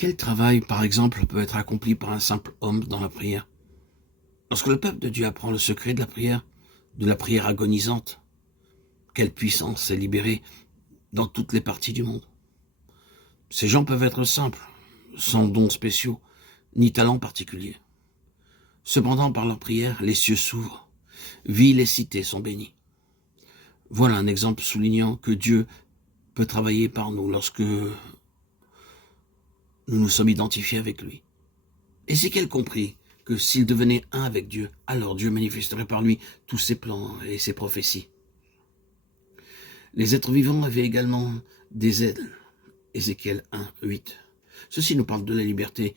Quel travail, par exemple, peut être accompli par un simple homme dans la prière? Lorsque le peuple de Dieu apprend le secret de la prière agonisante, quelle puissance est libérée dans toutes les parties du monde. Ces gens peuvent être simples, sans dons spéciaux, ni talents particuliers. Cependant, par leur prière, les cieux s'ouvrent, villes et cités sont bénies. Voilà un exemple soulignant que Dieu peut travailler par nous lorsque nous nous sommes identifiés avec lui. Ézéchiel comprit que s'il devenait un avec Dieu, alors Dieu manifesterait par lui tous ses plans et ses prophéties. Les êtres vivants avaient également des ailes. Ézéchiel 1, 8. Ceci nous parle de la liberté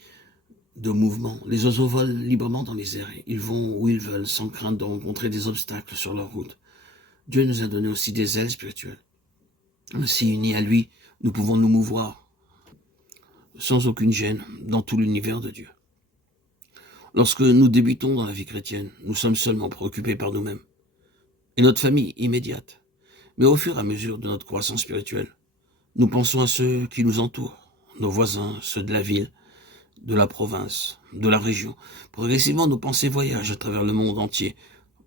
de mouvement. Les oiseaux volent librement dans les airs. Ils vont où ils veulent sans crainte de rencontrer des obstacles sur leur route. Dieu nous a donné aussi des ailes spirituelles. Ainsi, unis à lui, nous pouvons nous mouvoir sans aucune gêne dans tout l'univers de Dieu. Lorsque nous débutons dans la vie chrétienne, nous sommes seulement préoccupés par nous-mêmes et notre famille immédiate. Mais au fur et à mesure de notre croissance spirituelle, nous pensons à ceux qui nous entourent, nos voisins, ceux de la ville, de la province, de la région. Progressivement, nos pensées voyagent à travers le monde entier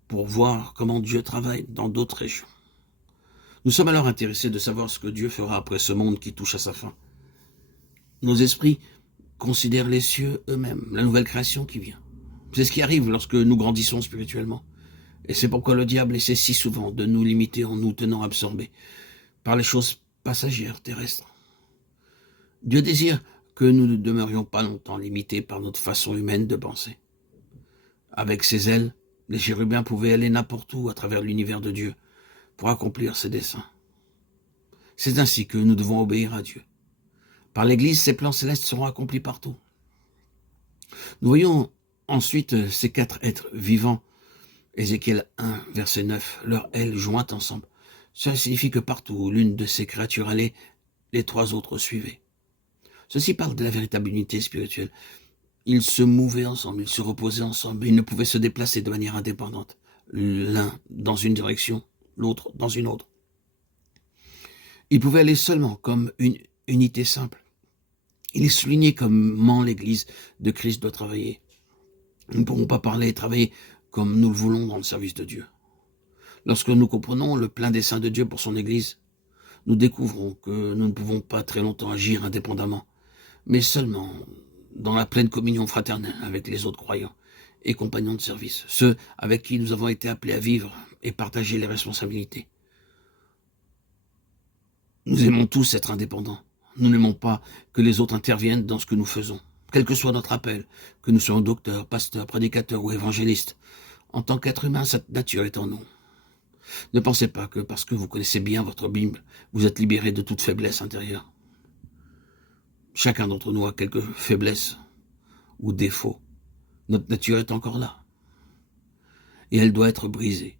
pour voir comment Dieu travaille dans d'autres régions. Nous sommes alors intéressés de savoir ce que Dieu fera après ce monde qui touche à sa fin. Nos esprits considèrent les cieux eux-mêmes, la nouvelle création qui vient. C'est ce qui arrive lorsque nous grandissons spirituellement. Et c'est pourquoi le diable essaie si souvent de nous limiter en nous tenant absorbés par les choses passagères, terrestres. Dieu désire que nous ne demeurions pas longtemps limités par notre façon humaine de penser. Avec ses ailes, les chérubins pouvaient aller n'importe où à travers l'univers de Dieu pour accomplir ses desseins. C'est ainsi que nous devons obéir à Dieu. Par l'Église, ses plans célestes seront accomplis partout. Nous voyons ensuite ces quatre êtres vivants. Ézéchiel 1, verset 9, leurs ailes jointes ensemble. Cela signifie que partout où l'une de ces créatures allait, les trois autres suivaient. Ceci parle de la véritable unité spirituelle. Ils se mouvaient ensemble, ils se reposaient ensemble, mais ils ne pouvaient se déplacer de manière indépendante. L'un dans une direction, l'autre dans une autre. Ils pouvaient aller seulement comme une unité simple. Il est souligné comment l'Église de Christ doit travailler. Nous ne pourrons pas parler et travailler comme nous le voulons dans le service de Dieu. Lorsque nous comprenons le plein dessein de Dieu pour son Église, nous découvrons que nous ne pouvons pas très longtemps agir indépendamment, mais seulement dans la pleine communion fraternelle avec les autres croyants et compagnons de service, ceux avec qui nous avons été appelés à vivre et partager les responsabilités. Nous aimons tous être indépendants. Nous n'aimons pas que les autres interviennent dans ce que nous faisons, quel que soit notre appel, que nous soyons docteurs, pasteurs, prédicateurs ou évangélistes. En tant qu'être humain, cette nature est en nous. Ne pensez pas que parce que vous connaissez bien votre Bible, vous êtes libérés de toute faiblesse intérieure. Chacun d'entre nous a quelques faiblesses ou défauts. Notre nature est encore là. Et elle doit être brisée.